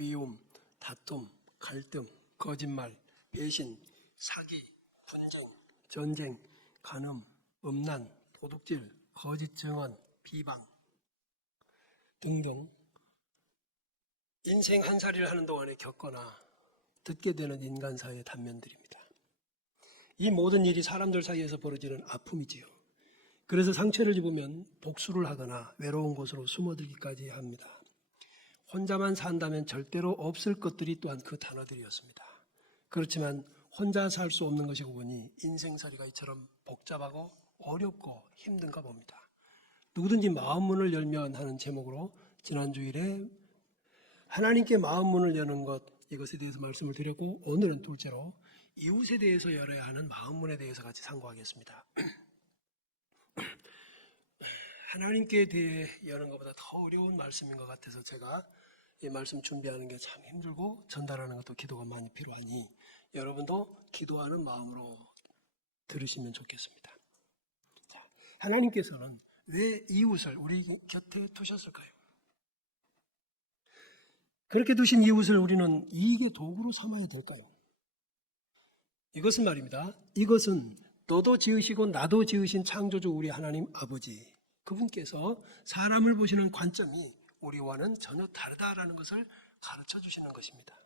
미움, 다툼, 갈등, 거짓말, 배신, 사기, 분쟁, 전쟁, 간음, 음란, 도둑질, 거짓 증언, 비방 등등 인생 한 살이를 하는 동안에 겪거나 듣게 되는 인간사의 단면들입니다. 이 모든 일이 사람들 사이에서 벌어지는 아픔이지요. 그래서 상처를 입으면 복수를 하거나 외로운 곳으로 숨어들기까지 합니다. 혼자만 산다면 절대로 없을 것들이 또한 그 단어들이었습니다. 그렇지만 혼자 살 수 없는 것이고 보니 인생살이가 이처럼 복잡하고 어렵고 힘든가 봅니다. 누구든지 마음문을 열면 하는 제목으로 지난 주일에 하나님께 마음문을 여는 것, 이것에 대해서 말씀을 드렸고, 오늘은 둘째로 이웃에 대해서 열어야 하는 마음문에 대해서 같이 상고하겠습니다. 하나님께 대해 여는 것보다 더 어려운 말씀인 것 같아서 제가 이 말씀 준비하는 게 참 힘들고 전달하는 것도 기도가 많이 필요하니 여러분도 기도하는 마음으로 들으시면 좋겠습니다. 자, 하나님께서는 왜 이웃을 우리 곁에 두셨을까요? 그렇게 두신 이웃을 우리는 이익의 도구로 삼아야 될까요? 이것은 말입니다. 이것은 너도 지으시고 나도 지으신 창조주 우리 하나님 아버지, 그분께서 사람을 보시는 관점이 우리와는 전혀 다르다라는 것을 가르쳐 주시는 것입니다.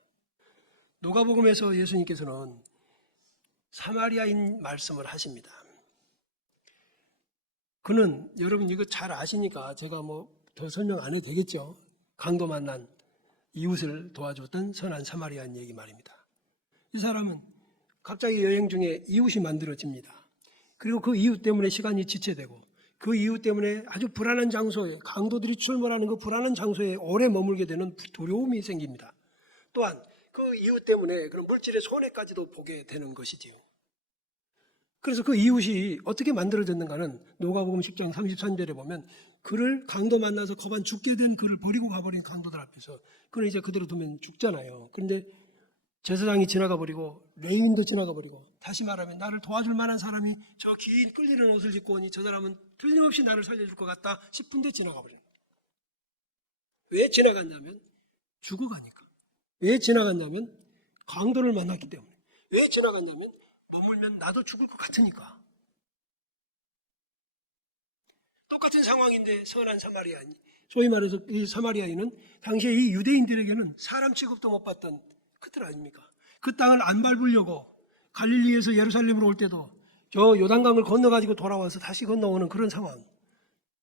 누가복음에서 예수님께서는 사마리아인 말씀을 하십니다. 그는 여러분 이거 잘 아시니까 제가 더 설명 안 해도 되겠죠. 강도 만난 이웃을 도와줬던 선한 사마리아인 얘기 말입니다. 이 사람은 갑자기 여행 중에 이웃이 만들어집니다. 그리고 그 이웃 때문에 시간이 지체되고 그 이웃 때문에 아주 불안한 장소에, 강도들이 출몰하는 그 불안한 장소에 오래 머물게 되는 두려움이 생깁니다. 또한 그 이웃 때문에 그런 물질의 손해까지도 보게 되는 것이지요. 그래서 그 이웃이 어떻게 만들어졌는가는 누가복음 10장 33절에 보면 그를 강도 만나서 거반 죽게 된 그를 버리고 가버린 강도들 앞에서 그는 이제 그대로 두면 죽잖아요. 그런데 제사장이 지나가 버리고 레위인도 지나가 버리고, 다시 말하면 나를 도와줄 만한 사람이 저 긴 끌리는 옷을 입고 오니 저 사람은 틀림없이 나를 살려줄 것 같다 싶은데 지나가 버려요. 왜 지나갔냐면 죽어가니까. 왜 지나갔냐면 강도를 만났기 때문에. 왜 지나갔냐면 머물면 나도 죽을 것 같으니까. 똑같은 상황인데 선한 사마리아인, 소위 말해서 이 사마리아인은 당시에 이 유대인들에게는 사람 취급도 못 받던 그들 아닙니까? 그 땅을 안 밟으려고 갈릴리에서 예루살렘으로 올 때도 저 요단강을 건너가지고 돌아와서 다시 건너오는 그런 상황.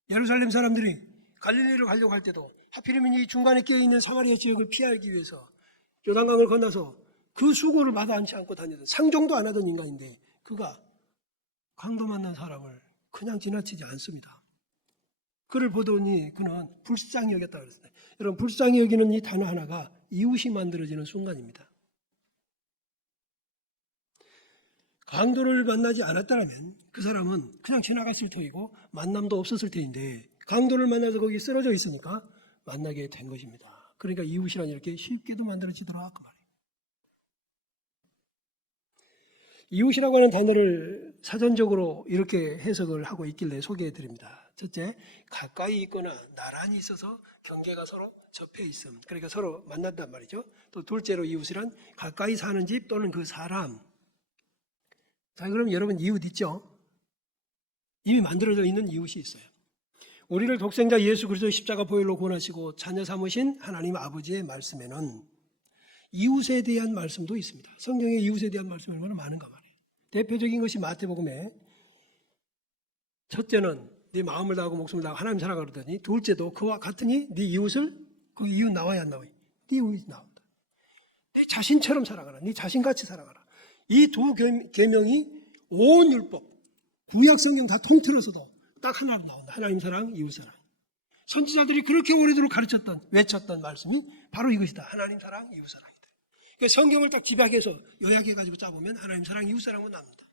예루살렘 사람들이 갈릴리로 가려고 할 때도 하필이면 이 중간에 끼어있는 사마리아 지역을 피하기 위해서 요단강을 건너서 그 수고를 마다하지 않고 다니던, 상종도 안 하던 인간인데 그가 강도 만난 사람을 그냥 지나치지 않습니다. 그를 보더니 그는 불쌍히 여겼다 그랬습니다. 여러분, 불쌍히 여기는 이 단어 하나가 이웃이 만들어지는 순간입니다. 강도를 만나지 않았다면 그 사람은 그냥 지나갔을 터이고 만남도 없었을 터인데 강도를 만나서 거기 쓰러져 있으니까 만나게 된 것입니다. 그러니까 이웃이란 이렇게 쉽게도 만들어지더라 그 말이에요. 이웃이라고 하는 단어를 사전적으로 이렇게 해석을 하고 있길래 소개해 드립니다. 첫째, 가까이 있거나 나란히 있어서 경계가 서로 접해 있음. 그러니까 서로 만난단 말이죠. 또 둘째로 이웃이란 가까이 사는 집 또는 그 사람. 자, 그럼 여러분 이웃 있죠? 이미 만들어져 있는 이웃이 있어요. 우리를 독생자 예수 그리스도의 십자가 보혈로 구원하시고 자녀 삼으신 하나님 아버지의 말씀에는 이웃에 대한 말씀도 있습니다. 성경에 이웃에 대한 말씀이 얼마나 많은가 말이에요. 대표적인 것이 마태복음에 첫째는 네 마음을 다하고 목숨을 다하고 하나님 사랑하라 그러더니 둘째도 그와 같으니 네 이웃을, 그 이웃 나와야 안 나와요? 네 이웃 나온다. 네 자신처럼 사랑하라. 네 자신같이 사랑하라. 이 두 계명이 온 율법, 구약 성경 다 통틀어서도 딱 하나로 나온다. 하나님 사랑, 이웃 사랑. 선지자들이 그렇게 오래도록 가르쳤던, 외쳤던 말씀이 바로 이것이다. 하나님 사랑, 이웃 사랑이다. 성경을 딱 집약해서 요약해가지고 짜보면 하나님 사랑, 이웃 사랑은 납니다.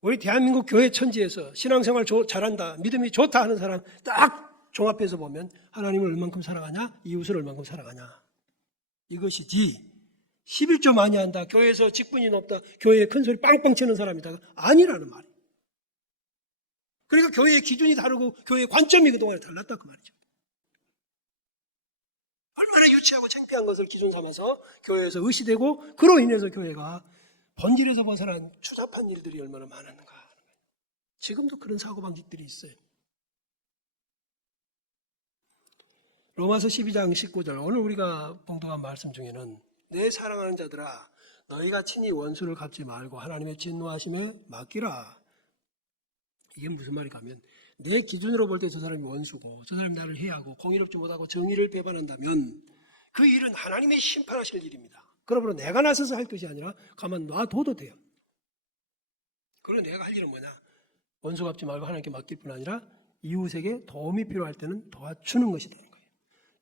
우리 대한민국 교회 천지에서 신앙생활 잘한다, 믿음이 좋다 하는 사람 딱 종합해서 보면 하나님을 얼만큼 사랑하냐, 이웃을 얼만큼 사랑하냐, 이것이지 11조 많이 한다, 교회에서 직분이 높다, 교회에 큰 소리 빵빵 치는 사람이다, 아니라는 말이에요. 그러니까 교회의 기준이 다르고 교회의 관점이 그동안에 달랐다 그 말이죠. 얼마나 유치하고 창피한 것을 기준 삼아서 교회에서 의시되고 그로 인해서 교회가 본질에서 벗어난 추잡한 일들이 얼마나 많았는가. 지금도 그런 사고방식들이 있어요. 로마서 12장 19절 오늘 우리가 봉독한 말씀 중에는 내 사랑하는 자들아 너희가 친히 원수를 갚지 말고 하나님의 진노하심에 맡기라. 이게 무슨 말인가 하면 내 기준으로 볼 때 저 사람이 원수고 저 사람이 나를 해하고 공의롭지 못하고 정의를 배반한다면 그 일은 하나님의 심판하실 일입니다. 그러므로 내가 나서서 할 것이 아니라 가만 놔둬도 돼요. 그리고 내가 할 일은 뭐냐? 원수 갚지 말고 하나님께 맡길 뿐 아니라 이웃에게 도움이 필요할 때는 도와주는 것이라는 거예요.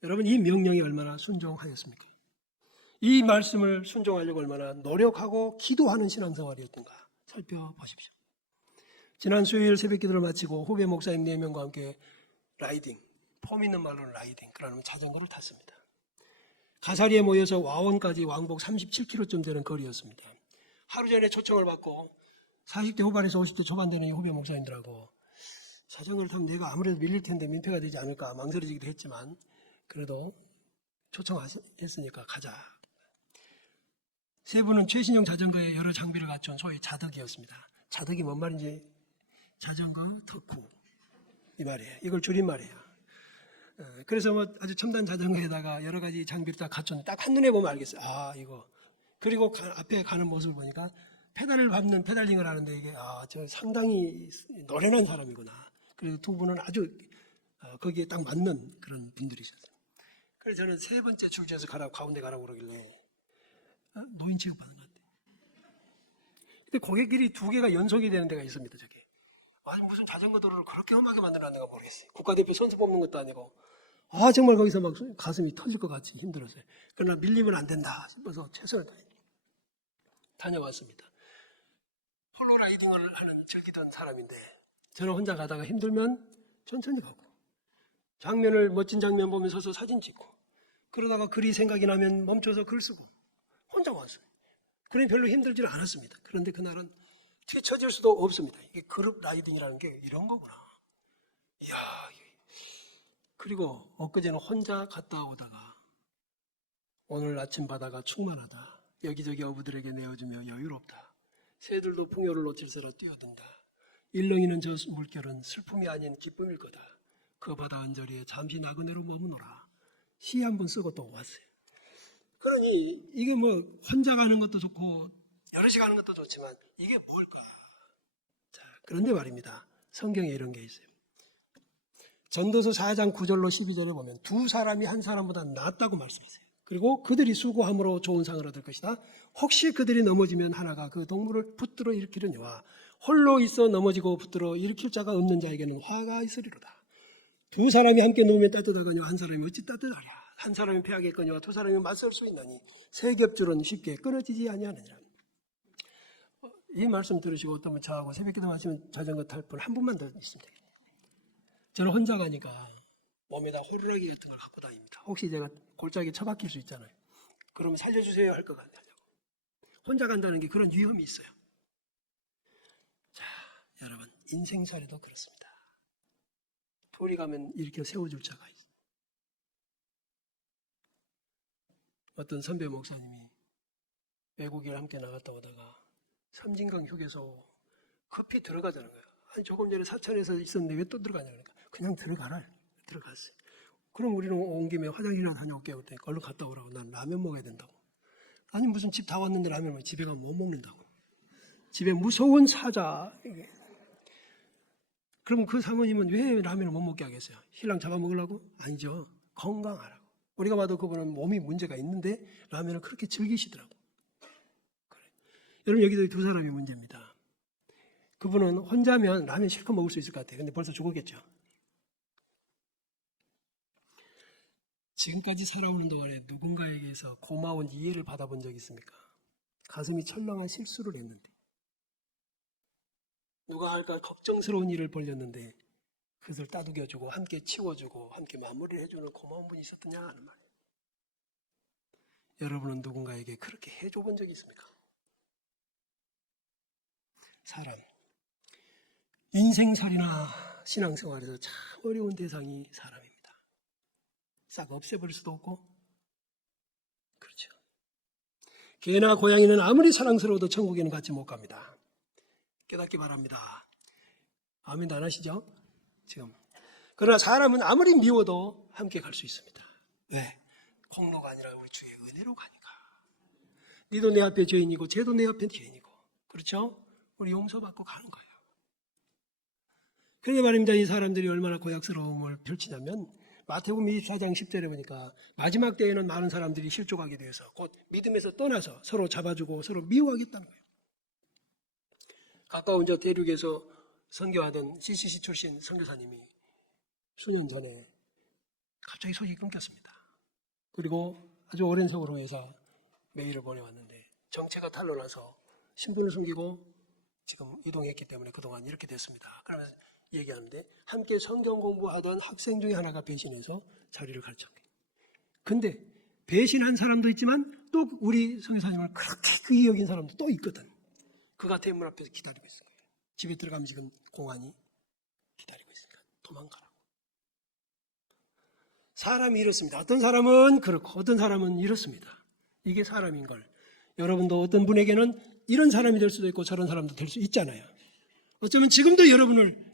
여러분 이 명령이 얼마나 순종하였습니까? 이 말씀을 순종하려고 얼마나 노력하고 기도하는 신앙생활이었던가 살펴보십시오. 지난 수요일 새벽기도를 마치고 후배 목사님 4명과 함께 라이딩, 폼 있는 말로는 라이딩, 그러면 자전거를 탔습니다. 가사리에 모여서 와원까지 왕복 37km쯤 되는 거리였습니다. 하루 전에 초청을 받고 40대 후반에서 50대 초반 되는 이 후배 목사님들하고 자전거를 타면 내가 아무래도 밀릴 텐데 민폐가 되지 않을까 망설여지기도 했지만 그래도 초청했으니까 가자. 세 분은 최신형 자전거에 여러 장비를 갖춘 소위 자덕이었습니다. 자덕이 뭔 말인지 자전거 덕후 이 말이에요. 이걸 줄임말이에요. 그래서 뭐 아주 첨단 자전거에다가 여러 가지 장비를 딱 갖췄는데 딱 한눈에 보면 알겠어요. 아 이거. 그리고 앞에 가는 모습을 보니까 페달을 밟는 페달링을 하는데 이게 저 상당히 노련한 사람이구나. 그래서 두 분은 아주 거기에 딱 맞는 그런 분들이셨어요. 그래서 저는 세 번째 출제해서 가운데 가라고 그러길래 노인 취급받은 것 같아요. 근데 고객길이 2개가 연속이 되는 데가 있습니다. 저게. 아니 무슨 자전거 도로를 그렇게 험하게 만들어놨는가 모르겠어요. 국가대표 선수 뽑는 것도 아니고 정말 거기서 막 가슴이 터질 것 같이 힘들었어요. 그러나 밀리면 안 된다 싶어서 최선을 다녀왔습니다. 홀로 라이딩을 즐기던 사람인데 저는 혼자 가다가 힘들면 천천히 가고 멋진 장면 보면서 서서 사진 찍고 그러다가 글이 생각이 나면 멈춰서 글 쓰고 혼자 왔어요. 그러니 별로 힘들지는 않았습니다. 그런데 그날은 뒤처질 수도 없습니다. 이게 그룹 라이딩이라는 게 이런 거구나. 이야. 그리고 엊그제는 혼자 갔다 오다가 오늘 아침 바다가 충만하다. 여기저기 어부들에게 내어주며 여유롭다. 새들도 풍요를 놓칠세라 뛰어든다. 일렁이는 저 물결은 슬픔이 아닌 기쁨일 거다. 그 바다 언저리에 잠시 나그네로 머무노라. 시 한 번 쓰고 또 왔어요. 그러니 이게 뭐 혼자 가는 것도 좋고 여럿이 가는 것도 좋지만 이게 뭘까? 자, 그런데 말입니다. 성경에 이런 게 있어요. 전도서 4장 9절로 12절에 보면 두 사람이 한 사람보다 낫다고 말씀하세요. 그리고 그들이 수고함으로 좋은 상을 얻을 것이다. 혹시 그들이 넘어지면 하나가 그 동물을 붙들어 일으키려니와 홀로 있어 넘어지고 붙들어 일으킬 자가 없는 자에게는 화가 있으리로다. 두 사람이 함께 누우면 따뜻하거니와 한 사람이 어찌 따뜻하랴. 한 사람이 패하겠거니와 두 사람이 맞설 수 있나니 세 겹줄은 쉽게 끊어지지 아니하느니라. 이 말씀 들으시고 어떤 분 저하고 새벽기도 마치면 자전거 탈 분 한 분만 더 있습니다. 저는 혼자 가니까 몸에다 호루라기 같은 걸 갖고 다닙니다. 혹시 제가 골짜기에 처박힐 수 있잖아요. 그러면 살려주세요 할 것 같냐고. 혼자 간다는 게 그런 위험이 있어요. 자, 여러분 인생살이도 그렇습니다. 둘이 가면 이렇게 세워줄 자가 있어요. 어떤 선배 목사님이 외국에 함께 나갔다 오다가 섬진강 휴게소 급히 들어가자는 거예요. 아니 조금 전에 사천에서 있었는데 왜 또 들어가냐 그러니까 그냥 들어가라. 들어갔어요. 그럼 우리는 온 김에 화장실이나 다녀올게 그랬더니 얼른 갔다 오라고. 난 라면 먹어야 된다고. 아니 무슨 집 다 왔는데 라면을 집에 가면 못 먹는다고. 집에 무서운 사자. 그럼 그 사모님은 왜 라면을 못 먹게 하겠어요? 신랑 잡아먹으려고? 아니죠. 건강하라고. 우리가 봐도 그분은 몸이 문제가 있는데 라면을 그렇게 즐기시더라고. 그래. 여러분 여기도 두 사람이 문제입니다. 그분은 혼자면 라면 실컷 먹을 수 있을 것 같아요. 근데 벌써 죽었겠죠. 지금까지 살아오는 동안에 누군가에게서 고마운 이해를 받아본 적이 있습니까? 가슴이 철렁한 실수를 했는데 누가 할까 걱정스러운 일을 벌였는데 그것을 따두겨주고 함께 치워주고 함께 마무리를 해주는 고마운 분이 있었더냐 하는 말이에요. 여러분은 누군가에게 그렇게 해줘본 적이 있습니까? 사람 인생살이나 신앙생활에서 참 어려운 대상이 사람입니다. 싹 없애버릴 수도 없고 개나 고양이는 아무리 사랑스러워도 천국에는 같이 못 갑니다. 깨닫기 바랍니다. 아멘도 안 하시죠? 지금. 그러나 사람은 아무리 미워도 함께 갈 수 있습니다. 왜? 공로가 아니라 우리 주의 은혜로 가니까. 니도 내 앞에 죄인이고 쟤도 내 앞에 죄인이고, 그렇죠? 우리 용서받고 가는 거예요. 그런데 말입니다. 이 사람들이 얼마나 고약스러움을 펼치냐면 마태복음 24장 10절에 보니까 마지막 때에는 많은 사람들이 실족하게 되어서 곧 믿음에서 떠나서 서로 잡아주고 서로 미워하겠다는 거예요. 가까운 저 대륙에서 선교하던 CCC 출신 선교사님이 수년 전에 갑자기 소식이 끊겼습니다. 그리고 아주 오랜 세월호 해서 메일을 보내왔는데 정체가 탄로나서 신분을 숨기고 지금 이동했기 때문에 그동안 이렇게 됐습니다. 그러면서 얘기하는데 함께 성경 공부하던 학생 중에 하나가 배신해서 자리를 가르쳤어요. 근데 배신한 사람도 있지만 또 우리 선교사님을 그렇게 귀히 여긴 사람도 또 있거든. 그가 대문 앞에서 기다리고 있어요. 집에 들어가면 지금 공안이 기다리고 있으니까 도망가라고. 사람이 이렇습니다. 어떤 사람은 그렇고 어떤 사람은 이렇습니다. 이게 사람인 걸. 여러분도 어떤 분에게는 이런 사람이 될 수도 있고 저런 사람도 될 수 있잖아요. 어쩌면 지금도 여러분을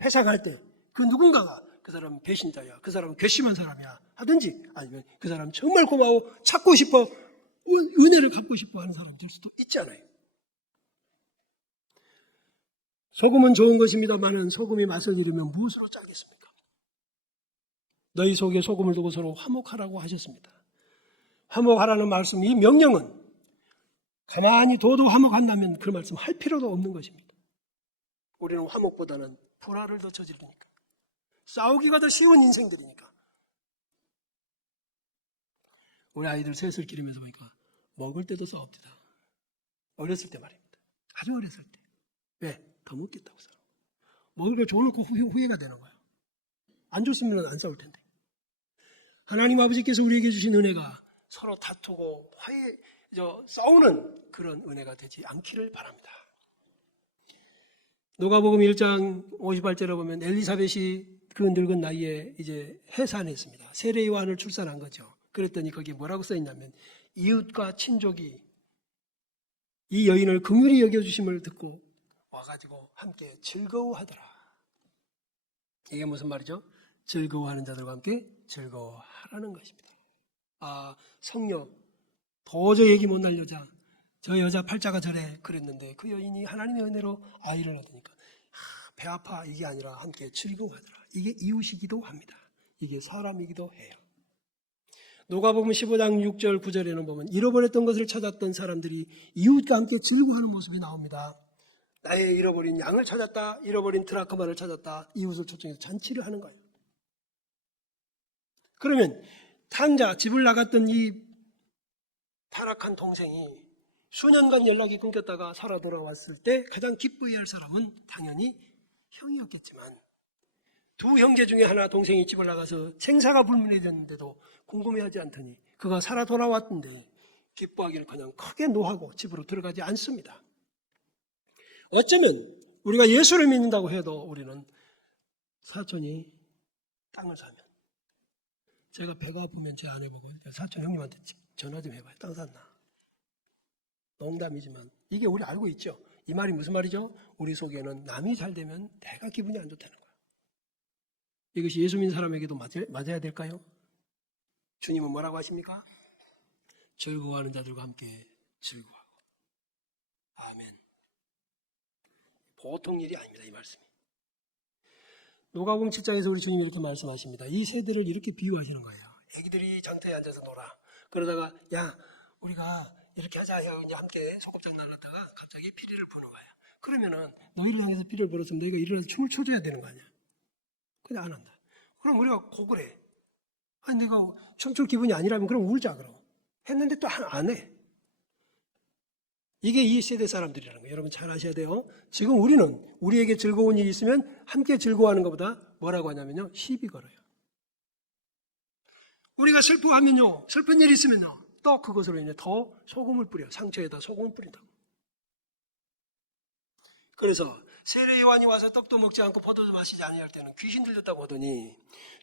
회상할 때 그 누군가가 그 사람은 배신자야, 그 사람은 괘씸한 사람이야 하든지, 아니면 그 사람 정말 고마워, 찾고 싶어, 은혜를 갚고 싶어 하는 사람이 될 수도 있잖아요. 소금은 좋은 것입니다만은 소금이 맛을 잃으면 무엇으로 짜겠습니까? 너희 속에 소금을 두고 서로 화목하라고 하셨습니다. 화목하라는 말씀, 이 명령은 가만히 둬도 화목한다면 그 말씀 할 필요도 없는 것입니다. 우리는 화목보다는 불화를 더 저지르니까, 싸우기가 더 쉬운 인생들이니까. 우리 아이들 셋을 기르면서 보니까 먹을 때도 싸웁니다. 어렸을 때 말입니다. 아주 어렸을 때. 왜? 더 먹겠다고 싸워. 먹을 걸 줘놓고 후회가 되는 거예요. 안 줬으면 안 싸울 텐데. 하나님 아버지께서 우리에게 주신 은혜가 서로 다투고 싸우는 그런 은혜가 되지 않기를 바랍니다. 누가복음 1장 58절에 보면 엘리사벳이 그 늙은 나이에 이제 해산했습니다. 세례 요한을 출산한 거죠. 그랬더니 거기에 뭐라고 써있냐면 이웃과 친족이 이 여인을 긍휼히 여겨주심을 듣고 와가지고 함께 즐거워하더라. 이게 무슨 말이죠? 즐거워하는 자들과 함께 즐거워하라는 것입니다. 아, 성녀 도저히 얘기 못 날 여자, 저 여자 팔자가 저래 그랬는데 그 여인이 하나님의 은혜로 아이를 얻으니까 배 아파 이게 아니라 함께 즐거워하더라. 이게 이웃이기도 합니다. 이게 사람이기도 해요. 누가복음 15장 6절 9절에는 보면 잃어버렸던 것을 찾았던 사람들이 이웃과 함께 즐거워하는 모습이 나옵니다. 나의 잃어버린 양을 찾았다, 잃어버린 드라크마를 찾았다, 이웃을 초청해서 잔치를 하는 거예요. 그러면 탕자, 집을 나갔던 이 타락한 동생이 수년간 연락이 끊겼다가 살아 돌아왔을 때 가장 기뻐해야 할 사람은 당연히 형이었겠지만, 두 형제 중에 하나 동생이 집을 나가서 생사가 불문해졌는데도 궁금해하지 않더니 그가 살아 돌아왔던데 기뻐하기는 그냥 크게 노하고 집으로 들어가지 않습니다. 어쩌면 우리가 예수를 믿는다고 해도 우리는 사촌이 땅을 사면, 제가 배가 아프면 제 아내 보고 사촌 형님한테 전화 좀 해봐요. 땅 샀나? 농담이지만 이게 우리 알고 있죠. 이 말이 무슨 말이죠? 우리 속에는 남이 잘 되면 내가 기분이 안 좋다는 거야. 이것이 예수 믿는 사람에게도 맞아야 될까요? 주님은 뭐라고 하십니까? 즐거워하는 자들과 함께 즐거워하고. 아멘. 보통 일이 아닙니다, 이 말씀이. 누가복음 7장에서 우리 주님이 이렇게 말씀하십니다. 이 세대를 이렇게 비유하시는 거예요. 애기들이 장터에 앉아서 놀아. 그러다가 야, 우리가 이렇게 하자 해서 이제 함께 소꿉장난 하다가 갑자기 피리를 부는 거야. 그러면은 너희를 향해서 피리를 불었으면 너희가 일어나서 춤을 춰줘야 되는 거 아니야. 근데 안 한다. 그럼 우리가 고글해. 아니 내가 춤출 기분이 아니라면 그럼 울자 그럼. 했는데 또 안 해. 이게 이 세대 사람들이라는 거예요. 여러분 잘 아셔야 돼요. 지금 우리에게 즐거운 일이 있으면 함께 즐거워하는 것보다 뭐라고 하냐면요, 시비 걸어요. 우리가 슬퍼하면요, 슬픈 일이 있으면요, 또 그것으로 인해 더 소금을 뿌려. 상처에다 소금을 뿌린다고. 그래서 세례 요한이 와서 떡도 먹지 않고 포도도 마시지 아니할 때는 귀신 들렸다고 하더니,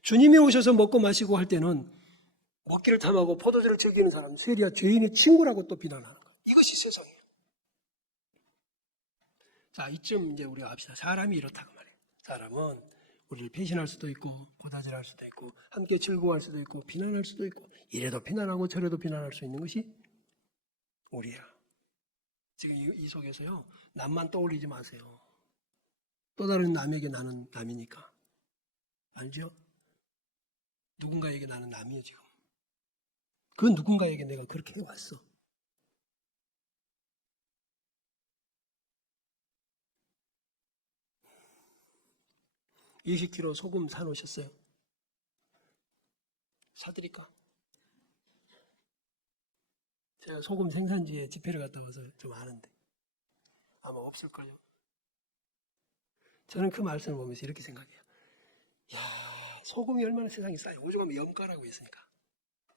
주님이 오셔서 먹고 마시고 할 때는 먹기를 탐하고 포도주를 즐기는 사람, 세리야 죄인의 친구라고 또 비난하는 거예요. 이것이 세상이에요. 자, 이쯤 이제 우리가 합시다. 사람이 이렇다고 말해요. 사람은 우리를 배신할 수도 있고 고다질할 수도 있고 함께 즐거워할 수도 있고 비난할 수도 있고 이래도 비난하고 저래도 비난할 수 있는 것이 우리야. 지금 이 속에서요. 남만 떠올리지 마세요. 또 다른 남에게 나는 남이니까. 알죠? 누군가에게 나는 남이에요 지금. 그 누군가에게 내가 그렇게 해왔어. (20kg) 소금 사놓으셨어요? 사드릴까? 제가 소금 생산지에 집회를 갔다 와서 좀 아는데 아마 없을걸요. 저는 그 말씀을 보면서 이렇게 생각해요. 야, 소금이 얼마나 세상에 싸요. 오죽하면 염가라고 했으니까.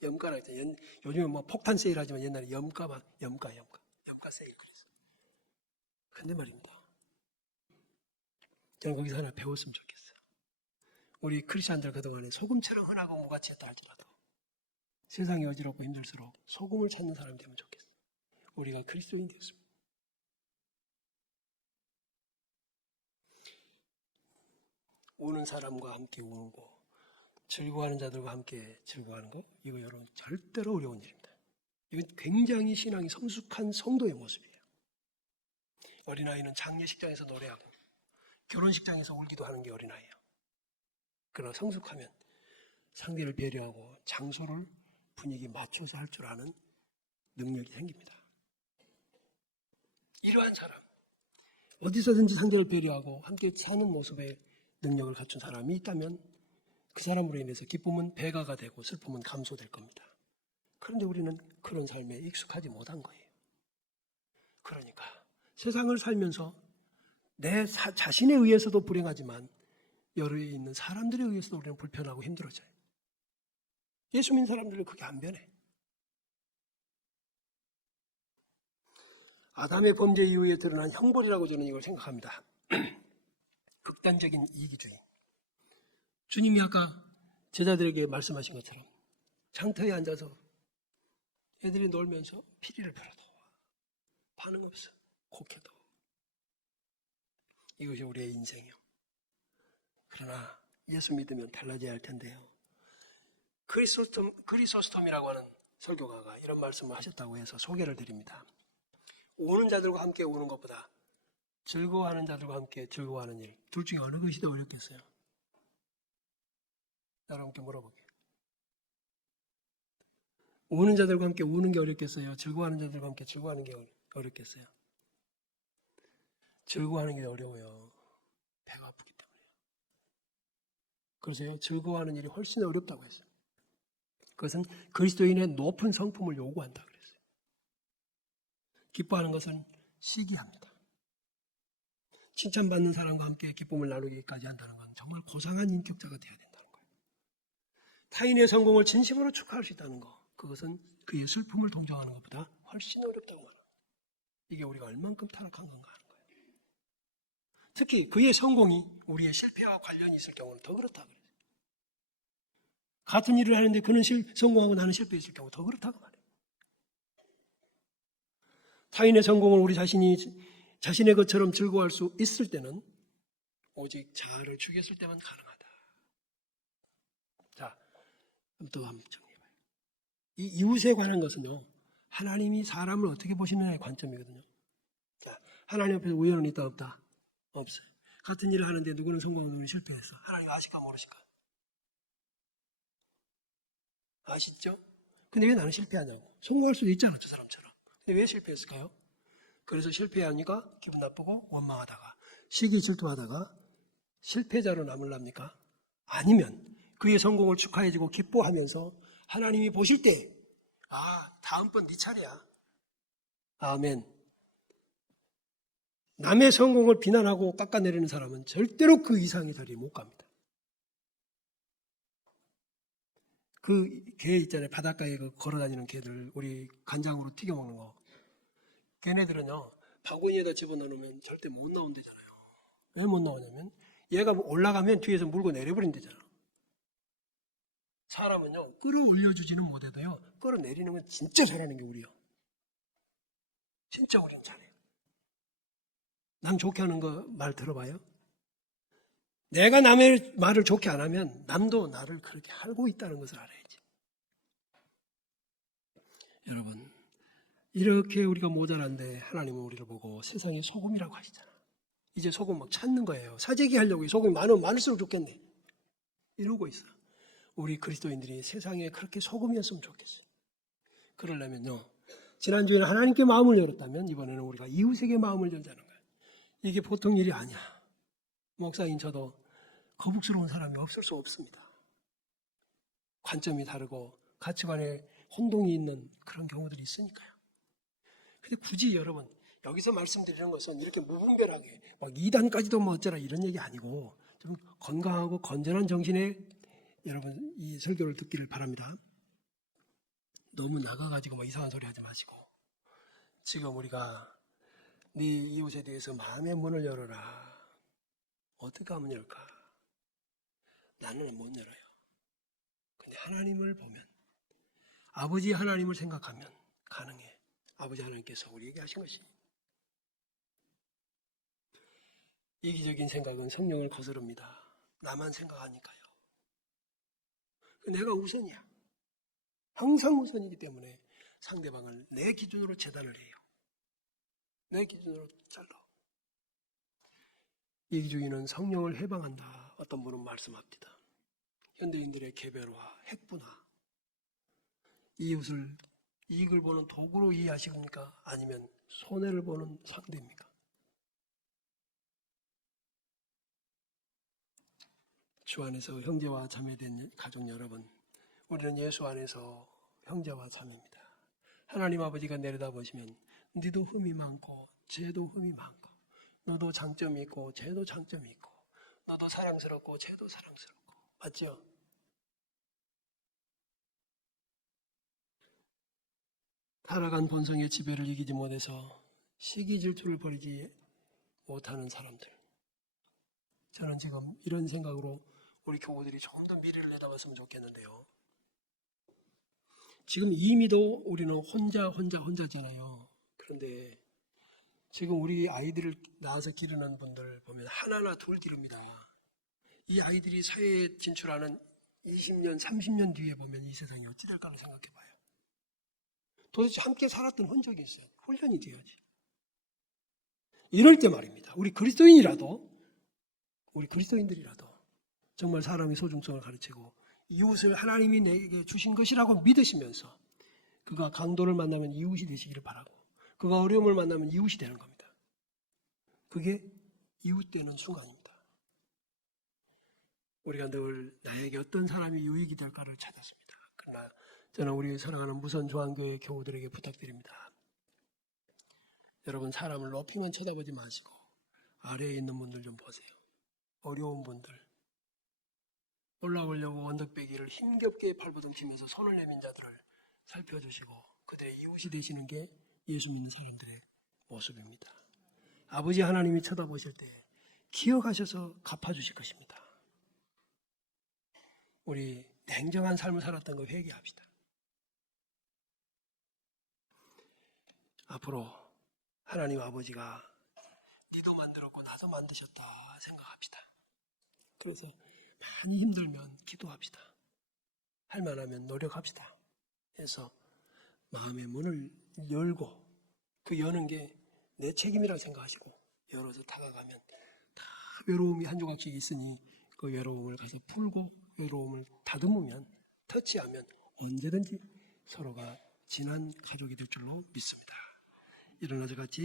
염가라고 했죠. 요즘은 뭐 폭탄 세일하지만 옛날에 염가 세일 그랬어. 근데 말입니다. 저는 거기서 하나 배웠으면 좋겠어요. 우리 크리스천들 그동안에 소금처럼 흔하고 무가치했다 할지라도 세상이 어지럽고 힘들수록 소금을 찾는 사람이 되면 좋겠어요. 우리가 그리스도인이 되었습니다. 우는 사람과 함께 우고 즐거워하는 자들과 함께 즐거워하는 거, 이거 여러분 절대로 어려운 일입니다. 이건 굉장히 신앙이 성숙한 성도의 모습이에요. 어린아이는 장례식장에서 노래하고 결혼식장에서 울기도 하는 게 어린아이예요. 그러나 성숙하면 상대를 배려하고 장소를 분위기 맞춰서 할 줄 아는 능력이 생깁니다. 이러한 사람, 어디서든지 상대를 배려하고 함께 사는 모습의 능력을 갖춘 사람이 있다면 그 사람으로 인해서 기쁨은 배가가 되고 슬픔은 감소될 겁니다. 그런데 우리는 그런 삶에 익숙하지 못한 거예요. 그러니까 세상을 살면서 내 자신에 의해서도 불행하지만 여러 있는 사람들에 의해서도 우리는 불편하고 힘들어져요. 예수 믿는 사람들은 그게 안 변해. 아담의 범죄 이후에 드러난 형벌이라고 저는 이걸 생각합니다. 극단적인 이기주의. 주님이 아까 제자들에게 말씀하신 것처럼 장터에 앉아서 애들이 놀면서 피리를 불어도 반응 없어. 곡해도. 이것이 우리의 인생이요. 그러나 예수 믿으면 달라져야 할 텐데요. 그리소스톰이라고 하는 설교가가 이런 말씀을 하셨다고 해서 소개를 드립니다. 우는 자들과 함께 우는 것보다 즐거워하는 자들과 함께 즐거워하는 일, 둘 중에 어느 것이 더 어렵겠어요? 여러분께 물어볼게요. 우는 자들과 함께 우는 게 어렵겠어요? 즐거워하는 자들과 함께 즐거워하는 게 어렵겠어요? 즐거워하는 게 어려워요. 배가 아프기 때문에요. 그래서 즐거워하는 일이 훨씬 어렵다고 했어요. 그것은 그리스도인의 높은 성품을 요구한다 그랬어요. 기뻐하는 것은 시기합니다. 칭찬받는 사람과 함께 기쁨을 나누기까지 한다는 건 정말 고상한 인격자가 되어야 된다는 거예요. 타인의 성공을 진심으로 축하할 수 있다는 거, 그것은 그의 슬픔을 동정하는 것보다 훨씬 어렵다고 말합니다. 이게 우리가 얼만큼 타락한 건가 하는 거예요. 특히 그의 성공이 우리의 실패와 관련이 있을 경우는 더 그렇다고 그래요. 같은 일을 하는데 그는 성공하고 나는 실패했을 경우 더 그렇다고 말해요. 타인의 성공을 우리 자신의 것처럼 즐거워할 수 있을 때는 오직 자아를 죽였을 때만 가능하다. 자, 또 한번 정리해봐요. 이 이웃에 관한 것은요, 하나님이 사람을 어떻게 보시느냐의 관점이거든요. 자, 하나님 앞에서 우연은 있다 없다? 없어요. 같은 일을 하는데 누구는 성공하고 누구는 실패했어. 하나님 아실까 모르실까? 아시죠? 근데 왜 나는 실패하냐고. 성공할 수도 있잖아, 저 사람처럼. 근데 왜 실패했을까요? 그래서 실패하니까 기분 나쁘고 원망하다가 시기 질투하다가 실패자로 남을랍니까? 아니면 그의 성공을 축하해주고 기뻐하면서 하나님이 보실 때 다음번 네 차례야. 아멘. 남의 성공을 비난하고 깎아내리는 사람은 절대로 그 이상의 자리에 못 갑니다. 그 개 있잖아요. 바닷가에 걸어다니는 개들, 우리 간장으로 튀겨 먹는 거. 걔네들은요, 바구니에다 집어넣으면 절대 못 나온대잖아요. 왜 못 나오냐면 얘가 올라가면 뒤에서 물고 내려버린대잖아. 사람은요, 끌어올려주지는 못해도요, 끌어내리는 건 진짜 잘하는 게 우리요. 진짜 우리는 잘해요. 남 좋게 하는 거 말 들어봐요. 내가 남의 말을 좋게 안 하면 남도 나를 그렇게 알고 있다는 것을 알아야지. 여러분, 이렇게 우리가 모자란데 하나님은 우리를 보고 세상의 소금이라고 하시잖아. 이제 소금 막 찾는 거예요. 사재기 하려고 소금이 많으면 많을수록 좋겠네. 이러고 있어. 우리 그리스도인들이 세상에 그렇게 소금이었으면 좋겠어요. 그러려면요, 지난주에는 하나님께 마음을 열었다면 이번에는 우리가 이웃에게 마음을 열자는 거예요. 이게 보통 일이 아니야. 목사인 저도 거북스러운 사람이 없을 수 없습니다. 관점이 다르고 가치관에 혼동이 있는 그런 경우들이 있으니까요. 근데 굳이 여러분 여기서 말씀드리는 것은 이렇게 무분별하게 막 2단까지도 뭐 어쩌라 이런 얘기 아니고 좀 건강하고 건전한 정신에 여러분 이 설교를 듣기를 바랍니다. 너무 나가가지고 뭐 이상한 소리 하지 마시고 지금 우리가 네 이웃에 대해서 마음의 문을 열어라. 어떻게 하면 열까? 나는 못 열어요. 근데 하나님을 보면 아버지 하나님을 생각하면 가능해. 아버지 하나님께서 우리에게 하신 것이 이기적인 생각은 성령을 거스릅니다. 나만 생각하니까요. 내가 우선이야. 항상 우선이기 때문에 상대방을 내 기준으로 재단을 해요. 내 기준으로 잘라. 이기주의는 성령을 해방한다. 어떤 분은 말씀합니다. 현대인들의 개별화, 핵분화, 이웃을 이익을 보는 도구로 이해하십니까? 아니면 손해를 보는 상대입니까? 주 안에서 형제와 자매된 가족 여러분, 우리는 예수 안에서 형제와 자매입니다. 하나님 아버지가 내려다보시면 너도 흠이 많고 쟤도 흠이 많고 너도 장점이 있고 쟤도 장점이 있고 너도 사랑스럽고 쟤도 사랑스럽고 맞죠? 타락한 본성의 지배를 이기지 못해서 시기 질투를 버리지 못하는 사람들. 저는 지금 이런 생각으로 우리 교우들이 조금 더 미래를 내다봤으면 좋겠는데요. 지금 이미도 우리는 혼자잖아요. 그런데 지금 우리 아이들을 낳아서 기르는 분들 보면 하나나 둘 기릅니다. 이 아이들이 사회에 진출하는 20년, 30년 뒤에 보면 이 세상이 어찌 될까를 생각해 봐요. 도대체 함께 살았던 흔적이 있어요. 훈련이 돼야지. 이럴 때 말입니다. 우리 그리스도인들이라도 정말 사람의 소중성을 가르치고 이웃을 하나님이 내게 주신 것이라고 믿으시면서 그가 강도를 만나면 이웃이 되시기를 바라고 그가 어려움을 만나면 이웃이 되는 겁니다. 그게 이웃 되는 순간입니다. 우리가 늘 나에게 어떤 사람이 유익이 될까를 찾았습니다. 그러나 저는 우리 사랑하는 무선조항교회 교우들에게 부탁드립니다. 여러분 사람을 높이만 쳐다보지 마시고 아래에 있는 분들 좀 보세요. 어려운 분들 올라오려고 언덕배기를 힘겹게 발버둥치면서 손을 내민 자들을 살펴주시고 그들의 이웃이 되시는 게 예수 믿는 사람들의 모습입니다. 아버지 하나님이 쳐다보실 때 기억하셔서 갚아주실 것입니다. 우리 냉정한 삶을 살았던 거 회개합시다. 앞으로 하나님 아버지가 니도 만들었고 나도 만드셨다 생각합시다. 그래서 많이 힘들면 기도합시다. 할 만하면 노력합시다. 해서 마음의 문을 열고 그 여는 게 내 책임이라고 생각하시고 열어서 다가가면 다 외로움이 한 조각씩 있으니 그 외로움을 가서 풀고 외로움을 다듬으면 터치하면 언제든지 서로가 진한 가족이 될 줄로 믿습니다. 일어나서 같이